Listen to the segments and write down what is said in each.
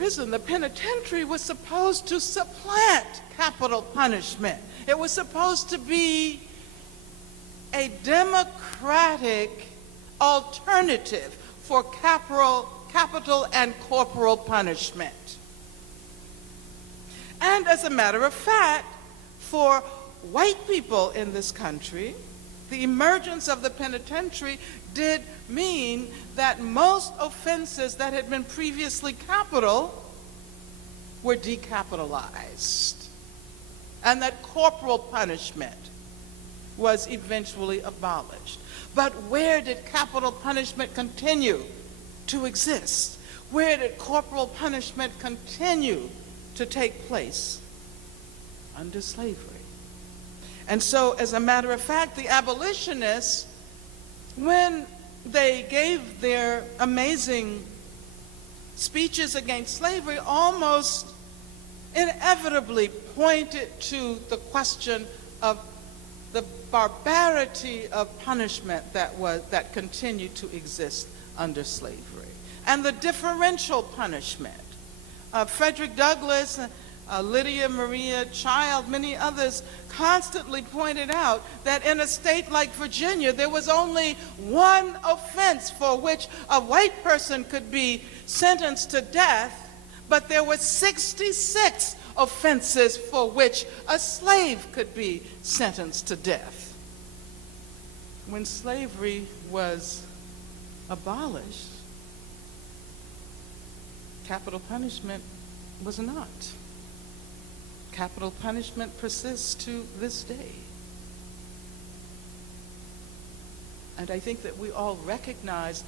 prison, the penitentiary, was supposed to supplant capital punishment. It was supposed to be a democratic alternative for capital and corporal punishment. And as a matter of fact, for white people in this country, the emergence of the penitentiary did mean that most offenses that had been previously capital were decapitalized, and that corporal punishment was eventually abolished. But where did capital punishment continue to exist? Where did corporal punishment continue to take place? Under slavery. And so, as a matter of fact, the abolitionists, when they gave their amazing speeches against slavery, almost inevitably pointed to the question of the barbarity of punishment that continued to exist under slavery, and the differential punishment. Frederick Douglass, Lydia Maria Child, many others constantly pointed out that in a state like Virginia, there was only one offense for which a white person could be sentenced to death, but there were 66 offenses for which a slave could be sentenced to death. When slavery was abolished, capital punishment was not. Capital punishment persists to this day. And I think that we all recognize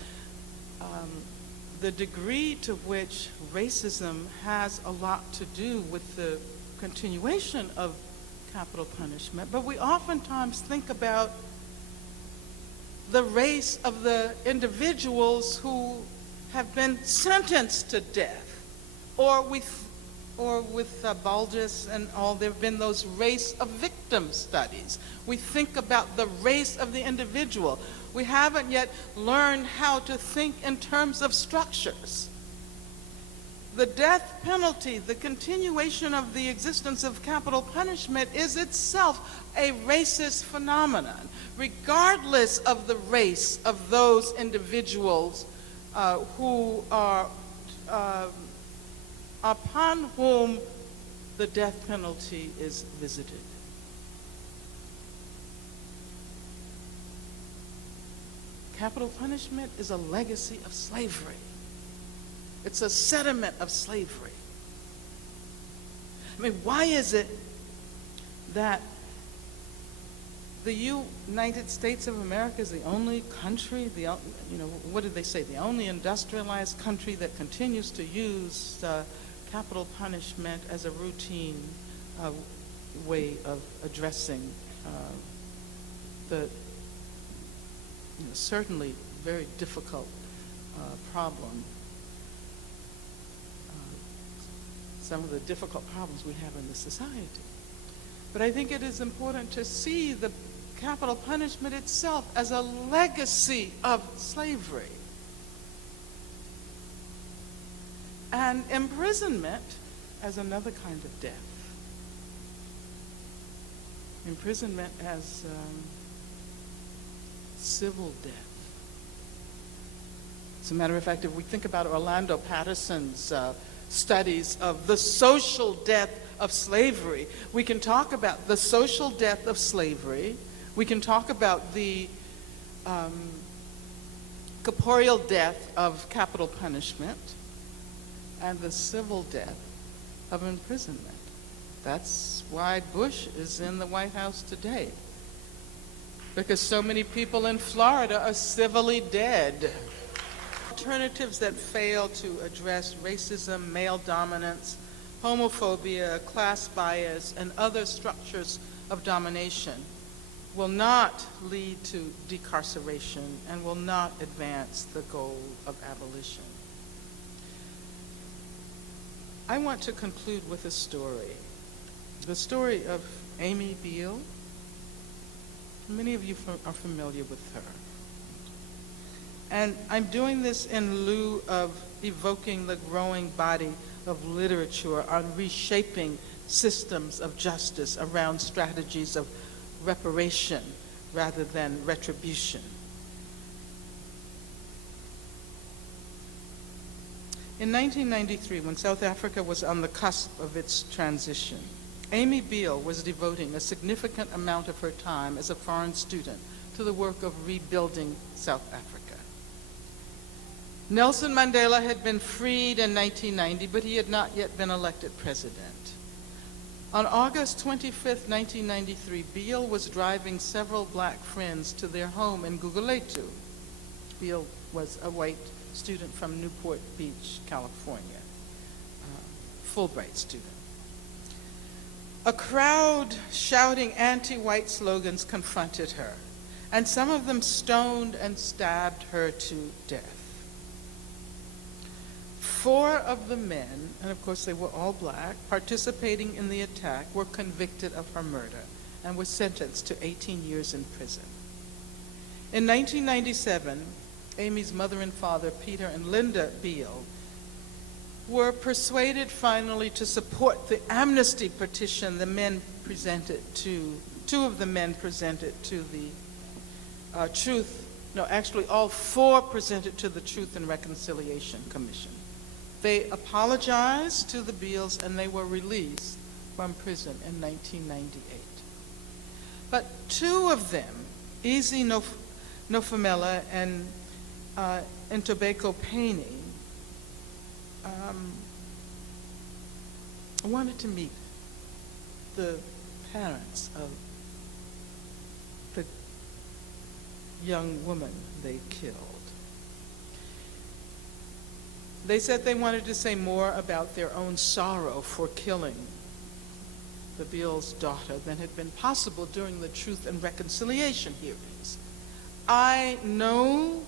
the degree to which racism has a lot to do with the continuation of capital punishment, but we oftentimes think about the race of the individuals who have been sentenced to death, or with Baldus and all, there have been those race of victim studies. We think about the race of the individual. We haven't yet learned how to think in terms of structures. The death penalty, the continuation of the existence of capital punishment, is itself a racist phenomenon, regardless of the race of those individuals who are upon whom the death penalty is visited. Capital punishment is a legacy of slavery. It's a sediment of slavery. I mean, why is it that the United States of America is the only country, what did they say, the only industrialized country that continues to use capital punishment as a routine way of addressing the certainly very difficult problem, some of the difficult problems we have in the society. But I think it is important to see the capital punishment itself as a legacy of slavery. And imprisonment as another kind of death. Imprisonment as civil death. As a matter of fact, if we think about Orlando Patterson's studies of the social death of slavery, we can talk about the social death of slavery. We can talk about the corporeal death of capital punishment and the civil death of imprisonment. That's why Bush is in the White House today, because so many people in Florida are civilly dead. Alternatives that fail to address racism, male dominance, homophobia, class bias, and other structures of domination will not lead to decarceration and will not advance the goal of abolition. I want to conclude with a story. The story of Amy Beale. Many of you are familiar with her. And I'm doing this in lieu of evoking the growing body of literature on reshaping systems of justice around strategies of reparation rather than retribution. In 1993, when South Africa was on the cusp of its transition, Amy Beale was devoting a significant amount of her time as a foreign student to the work of rebuilding South Africa. Nelson Mandela had been freed in 1990, but he had not yet been elected president. On August 25, 1993, Beale was driving several black friends to their home in Guguletu. Beale was a white student from Newport Beach, California, Fulbright student. A crowd shouting anti-white slogans confronted her, and some of them stoned and stabbed her to death. 4 of the men, and of course they were all black, participating in the attack were convicted of her murder and were sentenced to 18 years in prison. In 1997, Amy's mother and father, Peter and Linda Beale, were persuaded finally to support the amnesty petition the men presented to, 2 of the men presented to the all 4 presented to the Truth and Reconciliation Commission. They apologized to the Beales and they were released from prison in 1998. But 2 of them, Easy Nofumela and Ntobeko Payne, wanted to meet the parents of the young woman they killed. They said they wanted to say more about their own sorrow for killing the Beale's daughter than had been possible during the Truth and Reconciliation hearings. I know,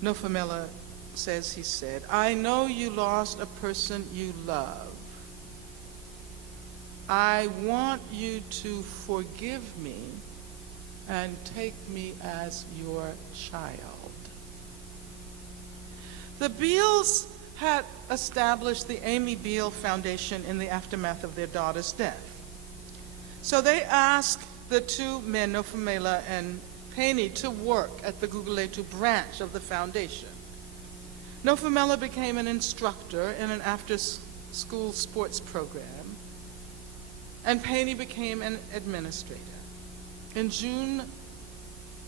Nofumela says, he said, I know you lost a person you love. I want you to forgive me and take me as your child. The Beales had established the Amy Beale Foundation in the aftermath of their daughter's death. So they asked the 2 men, Nofumela and Payne, to work at the Guguletu branch of the foundation. Nofumela became an instructor in an after-school sports program, and Payne became an administrator. In June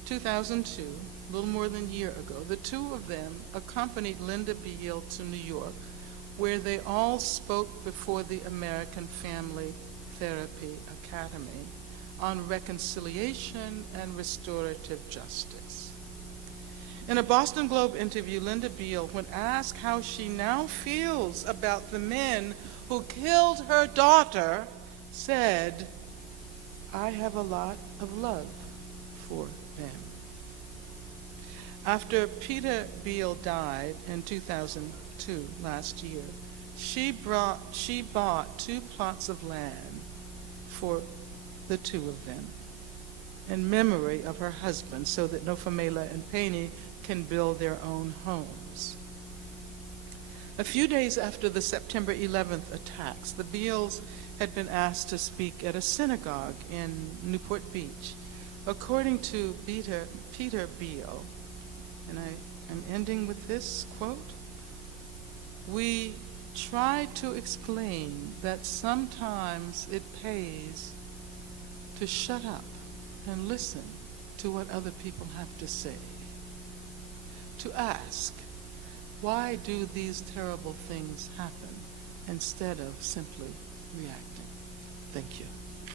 2002, a little more than a year ago, the 2 of them accompanied Linda Beale to New York, where they all spoke before the American Family Therapy Academy on reconciliation and restorative justice. In a Boston Globe interview, Linda Beale, when asked how she now feels about the men who killed her daughter, said, I have a lot of love for them. After Peter Beale died in 2002, last year, she bought 2 plots of land for the 2 of them in memory of her husband so that Nofumela and Payne can build their own homes. A few days after the September 11th attacks, the Beales had been asked to speak at a synagogue in Newport Beach. According to Peter Beale, and I am ending with this quote, we try to explain that sometimes it pays to shut up and listen to what other people have to say. To ask, why do these terrible things happen, instead of simply reacting? Thank you.